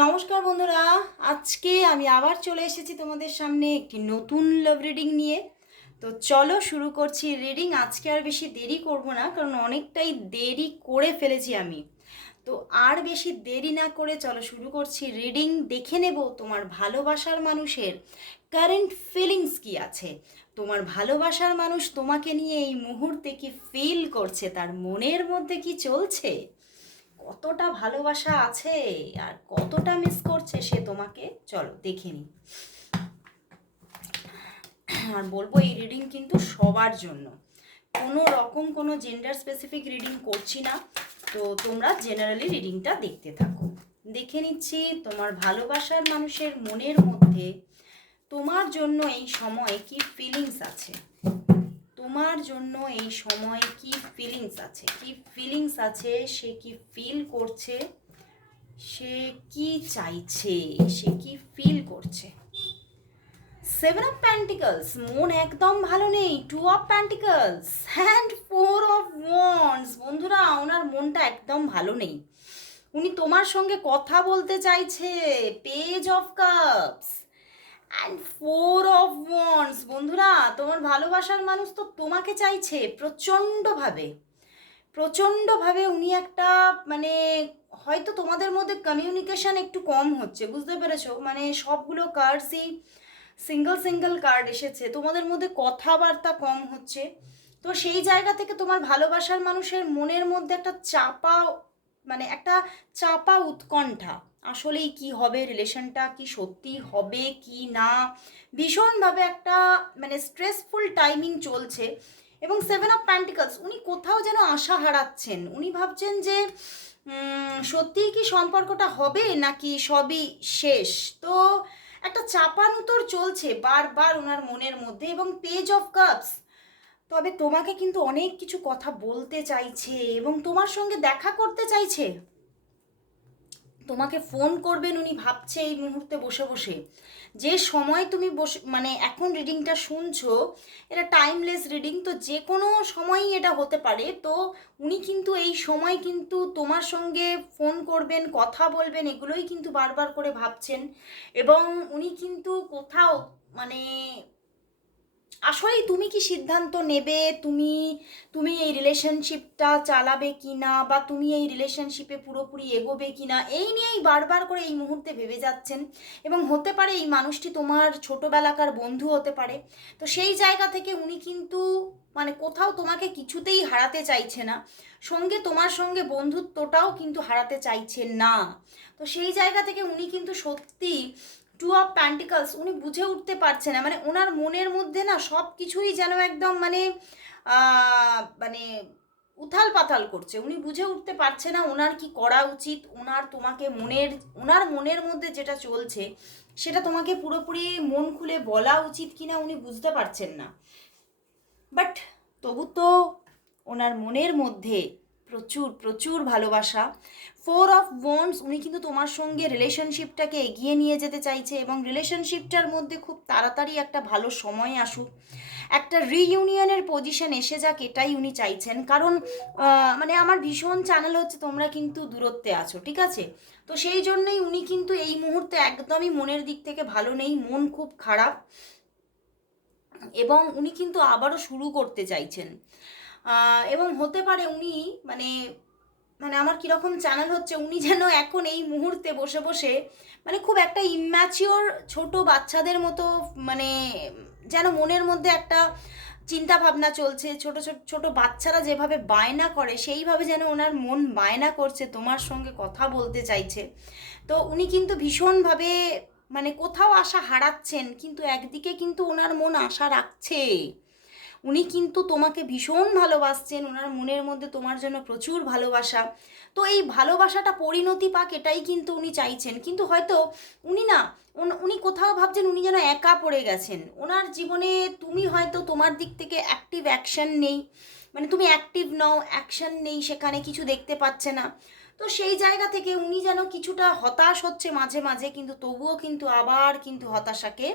নমস্কার বন্ধুরা, আজকে আমি আবার চলে এসেছি তোমাদের সামনে একটি নতুন লাভ রিডিং নিয়ে। তো চলো শুরু করছি রিডিং আজকে আর বেশি দেরি করব না, কারণ অনেকটাই দেরি করে ফেলেছি আমি। তো আর বেশি দেরি না করে চলো শুরু করছি রিডিং দেখে নেব তোমার ভালোবাসার মানুষের কারেন্ট ফিলিংস কি আছে। তোমার ভালোবাসার মানুষ তোমাকে নিয়ে এই মুহূর্তে কি ফিল করছে? তার মনের মধ্যে কি চলছে? কতটা ভালোবাসা আছে আর কতটা মিস করছে সে তোমাকে? চলো, দেখে নি আর বলব এই রিডিং কিন্তু সবার জন্য। কোনো রকম কোনো জেন্ডার স্পেসিফিক রিডিং করছি না, তো তোমরা জেনারেলি রিডিংটা দেখতে থাকো। দেখে নিচ্ছি তোমার ভালোবাসার মানুষের মনের মধ্যে তোমার জন্য এই সময় কি ফিলিংস আছে। তোমার জন্য এই সময় কি ফিলিংস আছে? কি ফিলিংস আছে? সে কি ফিল করছে? সে কি চাইছে? সে কি ফিল করছে? সেভেন অফ প্যান্টিকলস মন একদম ভালো নেই two of pentacles and four of wands বন্ধুরা, ওনার মনটা একদম ভালো নেই। উনি তোমার সঙ্গে কথা বলতে চাইছে page of cups and four of wands বন্ধুরা, তোমার ভালোবাসার মানুষ তো তোমাকে চাইছে প্রচণ্ডভাবে। প্রচণ্ডভাবে উনি একটা মানে হয়তো তোমাদের মধ্যে কমিউনিকেশন একটু কম হচ্ছে, বুঝতে পেরেছ? মানে সবগুলো কার্ডসই সিঙ্গেল সিঙ্গেল কার্ড এসেছে। তোমাদের মধ্যে কথাবার্তা কম হচ্ছে। তো সেই জায়গা থেকে তোমার ভালোবাসার মানুষের মনের মধ্যে একটা চাপা মানে একটা চাপা উৎকণ্ঠা, আসলেই কি হবে রিলেশনটা কি সত্যি হবে, কি না, ভীষণভাবে একটা মানে স্ট্রেসফুল টাইমিং চলছে। এবং সেভেন অফ প্যান্টিকলস উনি কোথাও যেন আশা হারাচ্ছেন। উনি ভাবছেন যে সত্যিই কি সম্পর্কটা হবে, নাকি সবই শেষ? তো একটা চাপানুতর চলছে বারবার ওনার মনের মধ্যে এবং পেজ অফ কাপস তবে তোমাকে কিন্তু অনেক কিছু কথা বলতে চাইছে এবং তোমার সঙ্গে দেখা করতে চাইছে। তোমাকে ফোন করবেন উনি ভাবছে এই মুহূর্তে বসে বসে। যে সময় তুমি বসে মানে এখন রিডিংটা শুনছো, এটা টাইমলেস রিডিং তো যে কোনো সময়ই এটা হতে পারে। তো উনি কিন্তু এই সময় কিন্তু তোমার সঙ্গে ফোন করবেন, কথা বলবেন, এগুলোই কিন্তু বারবার করে ভাবছেন। এবং উনি কিন্তু কোথাও মানে আসলেই তুমি কি সিদ্ধান্ত নেবে? তুমি তুমি এই রিলেশনশিপটা চালাবে কি না বা তুমি এই রিলেশনশিপে পুরোপুরি এগোবে কি না এই নিয়েই বারবার করে এই মুহূর্তে ভেবে যাচ্ছেন। এবং হতে পারে এই মানুষটি তোমার ছোটোবেলাকার বন্ধু হতে পারে। তো সেই জায়গা থেকে উনি কিন্তু মানে কোথাও তোমাকে কিছুতেই হারাতে চাইছে না। সঙ্গে তোমার সঙ্গে বন্ধুত্বটাও কিন্তু হারাতে চাইছে না। তো সেই জায়গা থেকে উনি কিন্তু সত্যি টু অফ প্যান্টিকালস উনি বুঝে উঠতে পারছে না। মানে ওনার মনের মধ্যে না সব কিছুই যেন একদম মানে মানে উথাল পাথাল করছে। উনি বুঝে উঠতে পারছে না ওনার কি করা উচিত ওনার তোমাকে মনের ওনার মনের মধ্যে যেটা চলছে, সেটা তোমাকে পুরোপুরি মন খুলে বলা উচিত কিনা উনি বুঝতে পারছেন না। বাট তবু তো ওনার মনের মধ্যে প্রচুর প্রচুর ভালোবাসা। ফোর অফ ওয়ান্স উনি কিন্তু তোমার সঙ্গে রিলেশনশিপটাকে এগিয়ে নিয়ে যেতে চাইছে এবং রিলেশনশিপটার মধ্যে খুব তাড়াতাড়ি একটা ভালো সময় আসুক। একটা রিইউনিয়নের পজিশন এসে যাক, এটাই উনি চাইছেন। কারণ মানে আমার ভীষণ চ্যানেল হচ্ছে তোমরা কিন্তু দূরত্বে আছো, ঠিক আছে? তো সেই জন্যই উনি কিন্তু এই মুহূর্তে একদমই মনের দিক থেকে ভালো নেই, মন খুব খারাপ। এবং উনি কিন্তু আবারও শুরু করতে চাইছেন। এবং হতে পারে উনি মানে মানে আমার কীরকম চ্যানেল হচ্ছে, উনি যেন এখন এই মুহূর্তে বসে বসে মানে খুব একটা ইম্যাচিওর ছোট বাচ্চাদের মতো মানে যেন মনের মধ্যে একটা চিন্তা ভাবনা চলছে, ছোট ছোট ছোট বাচ্চারা যেভাবে বায়না করে, সেইভাবে যেন ওনার মন বায়না করছে, তোমার সঙ্গে কথা বলতে চাইছে। তো উনি কিন্তু ভীষণভাবে মানে কোথাও আশা হারাচ্ছেন, কিন্তু একদিকে কিন্তু ওনার মন আশা রাখছে। উনি কিন্তু তোমাকে ভীষণ ভালোবাসছেন ওনার মনের মধ্যে তোমার জন্য প্রচুর ভালোবাসা। তো এই ভালোবাসাটা পরিণতি পাক এটাই কিন্তু উনি চাইছেন। কিন্তু হয়তো উনি না, উনি কোথাও ভাবছেন উনি যেন একা পড়ে গেছেন। ওনার জীবনে তুমি হয়তো তোমার দিক থেকে অ্যাক্টিভ অ্যাকশন নেই। মানে তুমি অ্যাক্টিভ নও অ্যাকশন নেই, সেখানে কিছু দেখতে পাচ্ছে না। তো সেই জায়গা থেকে উনি যেন কিছুটা হতাশ হচ্ছে মাঝে মাঝে, কিন্তু তবুও কিন্তু আবার কিন্তু হতাশাকে,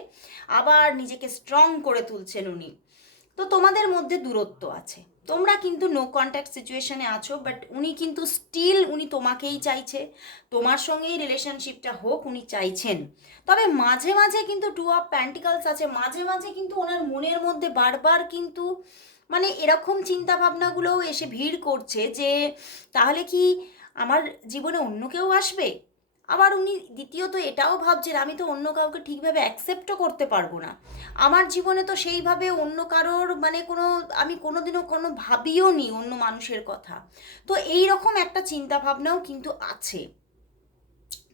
আবার নিজেকে স্ট্রং করে তুলছেন উনি। তো তোমাদের মধ্যে দূরত্ব আছে। তোমরা কিন্তু নো কন্ট্যাক্ট সিচুয়েশনে আছো বাট উনি কিন্তু স্টিল উনি তোমাকেই চাইছে। তোমার সঙ্গেই রিলেশনশিপটা হোক উনি চাইছেন। তবে মাঝে মাঝে কিন্তু টু অফ প্যান্টিকালস আছে। মাঝে মাঝে কিন্তু ওনার মনের মধ্যে বারবার কিন্তু মানে এরকম চিন্তা ভাবনাগুলোও এসে ভিড় করছে যে, তাহলে কি আমার জীবনে অন্য কেউ আসবে? আবার উনি দ্বিতীয়ত এটাও ভাবছেন, আমি তো অন্য কাউকে ঠিকভাবে অ্যাকসেপ্টও করতে পারব না। আমার জীবনে তো সেইভাবে অন্য কারোর মানে কোনো, আমি কোনোদিনও কোনো ভাবিও নি অন্য মানুষের কথা। তো এই রকম একটা চিন্তা ভাবনাও কিন্তু আছে।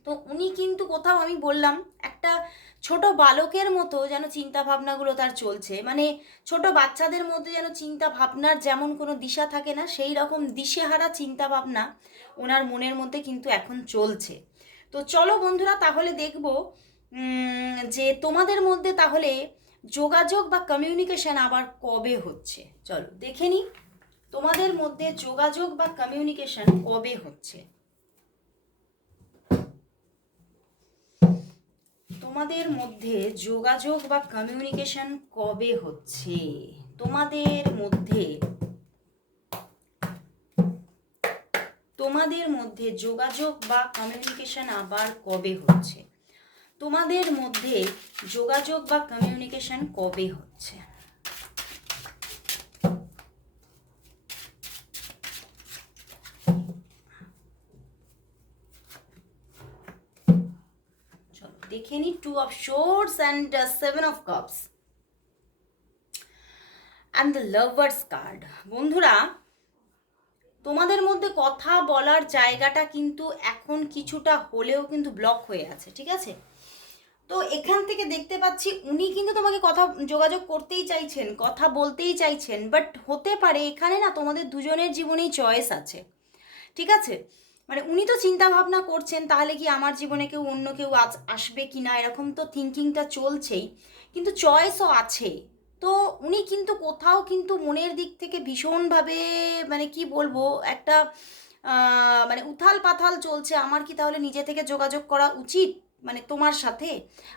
তো উনি কিন্তু কোথাও, আমি বললাম, একটা ছোট বালকের মতো যেন চিন্তা ভাবনাগুলো তার চলছে। মানে ছোট বাচ্চাদের মধ্যে যেন চিন্তা ভাবনার যেমন কোনো দিশা থাকে না সেই রকম দিশেহারা চিন্তা ভাবনা ওনার মনের মধ্যে কিন্তু এখন চলছে। তো চলো বন্ধুরা, তাহলে দেখব যে তোমাদের মধ্যে তাহলে যোগাযোগ বা কমিউনিকেশন আবার কবে হচ্ছে। চলো, দেখে নিই, তোমাদের মধ্যে যোগাযোগ বা কমিউনিকেশন কবে হচ্ছে। তোমাদের মধ্যে যোগাযোগ বা কমিউনিকেশন কবে হচ্ছে? তোমাদের মধ্যে তোমাদের মধ্যে যোগাযোগ বা কমিউনিকেশন আবার কবে হচ্ছে? তোমাদের মধ্যে যোগাযোগ বা কমিউনিকেশন কবে হচ্ছে? দেখে নি two of swords and seven of cups and the lovers card বন্ধুরা তোমাদের মধ্যে কথা বলার জায়গাটা কিন্তু এখন কিছুটা হলেও কিন্তু ব্লক হয়ে আছে, ঠিক আছে? তো এখান থেকে দেখতে পাচ্ছি উনি কিন্তু তোমাকে কথা যোগাযোগ করতেই চাইছেন, কথা বলতেই চাইছেন বাট হতে পারে এখানে না তোমাদের দুজনের জীবনেই চয়েস আছে, ঠিক আছে? মানে উনি তো চিন্তা ভাবনা করছেন তাহলে কি আমার জীবনে কেউ অন্য কেউ আজ আসবে কি না এরকম তো থিঙ্কিংটা চলছেই, কিন্তু চয়েসও আছে। তো উনি কিন্তু কোথাও কিন্তু মনের দিক থেকে ভীষণভাবে মানে কি বলব, একটা মানে উথাল পাথাল চলছে, আমার কি তাহলে নিজে থেকে যোগাযোগ করা উচিত? মানে তোমার সাথে।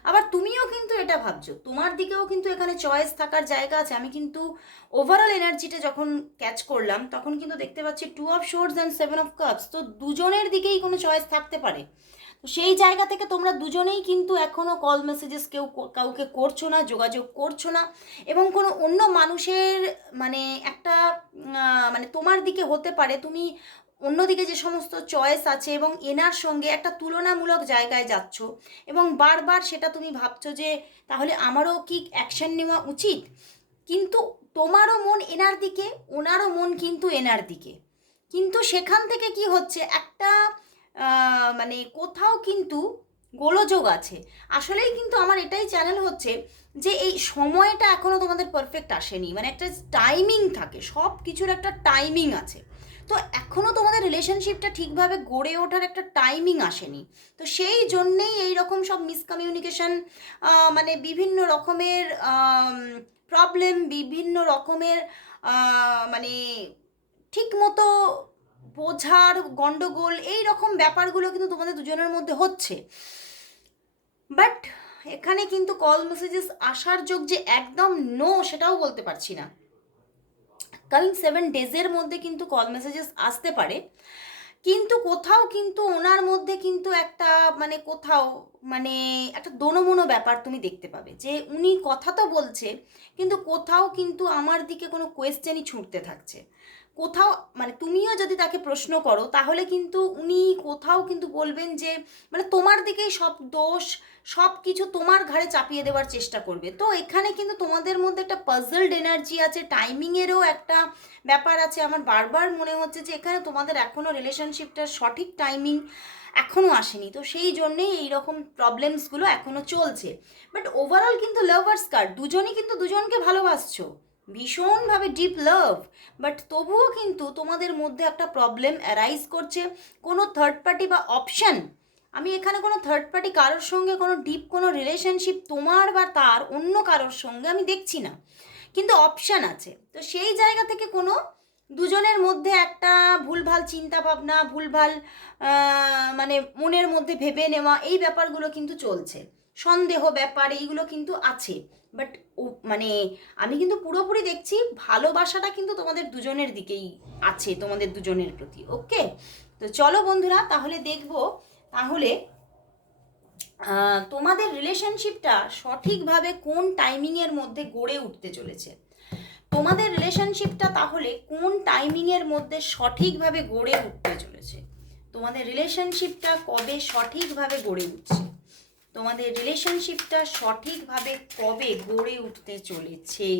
আবার তুমিও কিন্তু এটা ভাবছ। তোমার দিকেও কিন্তু এখানে চয়েস থাকার জায়গা আছে। আমি কিন্তু ওভারঅল এনার্জিটা যখন ক্যাচ করলাম, তখন কিন্তু দেখতে পাচ্ছি two of swords and seven of cups তো দুজনের দিকেই কোনো চয়েস থাকতে পারে। তো সেই জায়গা থেকে তোমরা দুজনেই কিন্তু এখনও কল মেসেজেস কেউ কাউকে করছ না, যোগাযোগ করছ না এবং কোনো অন্য মানুষের মানে একটা মানে তোমার দিকে হতে পারে। তুমি অন্যদিকে যে সমস্ত চয়েস আছে এবং এনার সঙ্গে একটা তুলনামূলক জায়গায় যাচ্ছ এবং বারবার সেটা তুমি ভাবছ যে তাহলে আমারও কি অ্যাকশন নেওয়া উচিত? কিন্তু তোমারও মন এনার দিকে, ওনারও মন কিন্তু এনার দিকে। কিন্তু সেখান থেকে কি হচ্ছে? একটা মানে কোথাও কিন্তু গোলযোগ আছে। আসলেই কিন্তু আমার এটাই চ্যানেল হচ্ছে যে এই সময়টা এখনও তোমাদের পারফেক্ট আসেনি। মানে একটা টাইমিং থাকে সব কিছুর একটা টাইমিং আছে। তো এখনও তোমাদের রিলেশনশিপটা ঠিকভাবে গড়ে ওঠার একটা টাইমিং আসেনি। তো সেই জন্যেই এই রকম সব মিসকমিউনিকেশন মানে বিভিন্ন রকমের প্রবলেম বিভিন্ন রকমের মানে ঠিক মতো বোঝার গন্ডগোল, এই রকম ব্যাপারগুলো কিন্তু তোমাদের দুজনের মধ্যে হচ্ছে। বাট এখানে কিন্তু কল মেসেজেস আসার যোগ যে একদম নো সেটাও বলতে পারছি না। কামিং সেভেন ডেজের মধ্যে কিন্তু কল মেসেজেস আসতে পারে। কিন্তু কোথাও কিন্তু ওনার মধ্যে কিন্তু একটা মানে কোথাও মানে একটা দোনোমনো ব্যাপার তুমি দেখতে পাবে যে উনি কথা তো বলছে, কিন্তু কোথাও কিন্তু আমার দিকে কোনো কোয়েশ্চেনই ছুটতে থাকছে। কোথাও মানে তুমিও যদি তাকে প্রশ্ন করো, তাহলে কিন্তু উনি কোথাও কিন্তু বলবেন যে মানে তোমার দিকেই সব দোষ, সব কিছু তোমার ঘাড়ে চাপিয়ে দেওয়ার চেষ্টা করবে। তো এখানে কিন্তু তোমাদের মধ্যে একটা পাজলড এনার্জি আছে টাইমিংয়েরও একটা ব্যাপার আছে। আমার বারবার মনে হচ্ছে যে, এখানে তোমাদের এখনও রিলেশনশিপটার সঠিক টাইমিং এখনও আসেনি। তো সেই জন্যেই এই রকম প্রবলেমসগুলো এখনও চলছে। বাট ওভারঅল কিন্তু লাভার্স কার্ড দুজনই কিন্তু দুজনকে ভালোবাসছো। ভীষণভাবে ডিপ লাভ বাট তবুও কিন্তু তোমাদের মধ্যে একটা প্রবলেম অ্যারাইজ করছে। কোনো থার্ড পার্টি বা অপশান আমি এখানে কোনো থার্ড পার্টি কারোর সঙ্গে কোনো ডিপ কোনো রিলেশনশিপ তোমার বা তার অন্য কারোর সঙ্গে আমি দেখছি না। কিন্তু অপশান আছে। তো সেই জায়গা থেকে কোনো দুজনের মধ্যে একটা ভুলভাল চিন্তা ভাবনা, ভুলভাল মানে মনের মধ্যে ভেবে নেওয়া, এই ব্যাপারগুলো কিন্তু চলছে। সন্দেহ ব্যাপার, এইগুলো কিন্তু আছে। বাট মানে আমি কিন্তু পুরোপুরি দেখছি ভালোবাসাটা কিন্তু তোমাদের দুজনের দিকেই আছে, তোমাদের দুজনের প্রতি ওকে তো চলো বন্ধুরা, তাহলে দেখব, তাহলে তোমাদের রিলেশনশিপটা সঠিকভাবে কোন টাইমিংয়ের মধ্যে গড়ে উঠতে চলেছে? তোমাদের রিলেশনশিপটা তাহলে কোন টাইমিংয়ের মধ্যে সঠিকভাবে গড়ে উঠতে চলেছে? তোমাদের রিলেশনশিপটা কবে সঠিকভাবে গড়ে উঠছে? তোমাদের রিলেশনশিপটা সঠিকভাবে কবে গড়ে উঠতে চলেছে?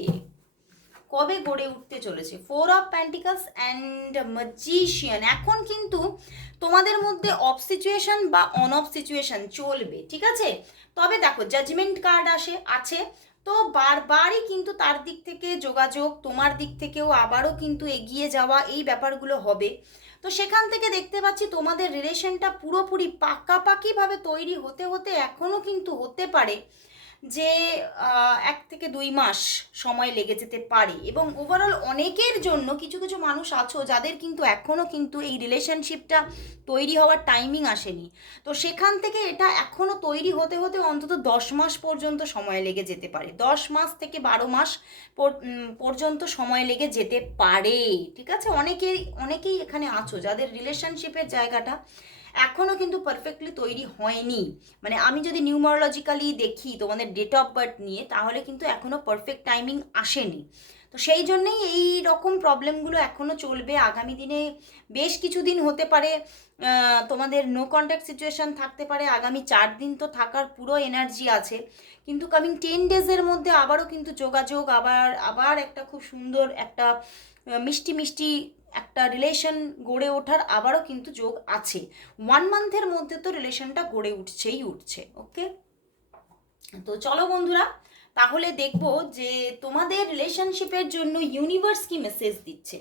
কবে গড়ে উঠতে চলেছে? Four of pentacles and magician এখন কিন্তু তোমাদের মধ্যে অফ সিচুয়েশন বা অন অফ সিচুয়েশন চলবে, ঠিক আছে? তবে দেখো জাজমেন্ট কার্ড আসে, আছে। তো বারবারই কিন্তু তার দিক থেকে যোগাযোগ, তোমার দিক থেকেও আবারও কিন্তু এগিয়ে যাওয়া এই ব্যাপারগুলো হবে। তো সেখান থেকে দেখতে পাচ্ছি তোমাদের রিলেশনটা পুরোপুরি পাকাপাকিভাবে তৈরি হতে হতে এখনও কিন্তু হতে পারে। যে এক থেকে দুই মাস সময় লেগে যেতে পারে। এবং ওভারঅল অনেকের জন্য কিছু কিছু মানুষ আছো যাদের কিন্তু এখনও কিন্তু এই রিলেশনশিপটা তৈরি হওয়ার টাইমিং আসেনি। তো সেখান থেকে এটা এখনও তৈরি হতে হতে অন্তত দশ মাস পর্যন্ত সময় লেগে যেতে পারে। দশ মাস থেকে বারো মাস পর- পর্যন্ত সময় লেগে যেতে পারে। ঠিক আছে? অনেকেই অনেকেই এখানে আছো যাদের রিলেশনশিপের জায়গাটা এখনও কিন্তু পারফেক্টলি তৈরি হয়নি। মানে আমি যদি নিউমারোলজিক্যালি দেখি তোমাদের ডেট অফ বার্থ নিয়ে, তাহলে কিন্তু এখনও পারফেক্ট টাইমিং আসেনি। তো সেই জন্যেই এই রকম প্রবলেমগুলো এখনও চলবে। আগামী দিনে বেশ কিছুদিন হতে পারে তোমাদের নো কন্ট্যাক্ট সিচুয়েশন থাকতে পারে। আগামী চার দিন তো থাকার পুরো এনার্জি আছে। কিন্তু কামিং টেন ডেজের মধ্যে আবারও কিন্তু যোগাযোগ, আবার আবার একটা খুব সুন্দর একটা মিষ্টি মিষ্টি একটা রিলেশন গড়ে ওঠার আবারও কিন্তু যোগ আছে। ওয়ান মান্থের মধ্যে তো রিলেশনটা গড়ে উঠছেই উঠছে ওকে তো চলো বন্ধুরা, তাহলে দেখব যে তোমাদের রিলেশনশিপের জন্য ইউনিভার্স কি মেসেজ দিচ্ছে।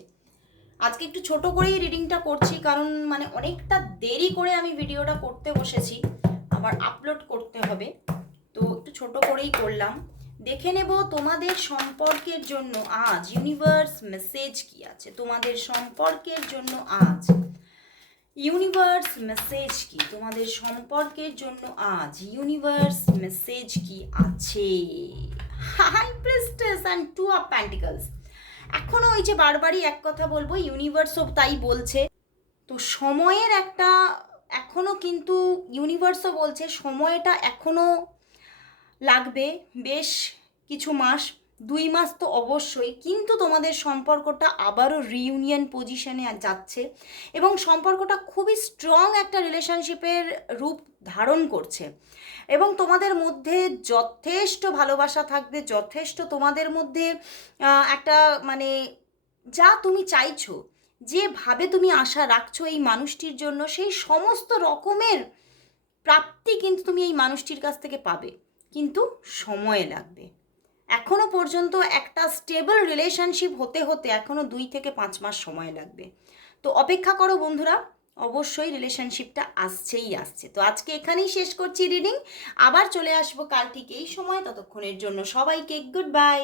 আজকে একটু ছোট করেই রিডিংটা করছি, কারণ মানে অনেকটা দেরি করে আমি ভিডিওটা করতে বসেছি। আবার আপলোড করতে হবে। তো একটু ছোট করেই করলাম। দেখে নেব তোমাদের সম্পর্কের জন্য আজ ইউনিভার্স মেসেজ কি আছে? তোমাদের সম্পর্কের জন্য আজ ইউনিভার্স মেসেজ কি? তোমাদের সম্পর্কের জন্য আজ ইউনিভার্স মেসেজ কি আছে? High priestess and two of pentacles. এখনও ওই যে বারবারই এক কথা বলব ইউনিভার্সও তাই বলছে। তো সময়ের একটা এখনও কিন্তু ইউনিভার্সও বলছে, সময়টা এখনও লাগবে বেশ কিছু মাস, দুই মাস তো অবশ্যই, কিন্তু তোমাদের সম্পর্কটা আবারও রিউনিয়ন পজিশনে যাচ্ছে এবং সম্পর্কটা খুবই স্ট্রং একটা রিলেশনশিপের রূপ ধারণ করছে। এবং তোমাদের মধ্যে যথেষ্ট ভালোবাসা থাকবে, যথেষ্ট তোমাদের মধ্যে একটা মানে যা তুমি চাইছো, যেভাবে তুমি আশা রাখছো এই মানুষটির জন্য, সেই সমস্ত রকমের প্রাপ্তি কিন্তু তুমি এই মানুষটির কাছ থেকে পাবে। কিন্তু সময় লাগবে। এখনও পর্যন্ত একটা স্টেবল রিলেশনশিপ হতে হতে এখনও দুই থেকে পাঁচ মাস সময় লাগবে। তো অপেক্ষা করো বন্ধুরা, অবশ্যই রিলেশনশিপটা আসছেই আসছে। তো আজকে এখানেই শেষ করছি রিডিং আবার চলে আসব কাল ঠিক এই সময়, ততক্ষণের জন্য সবাইকে গুড বাই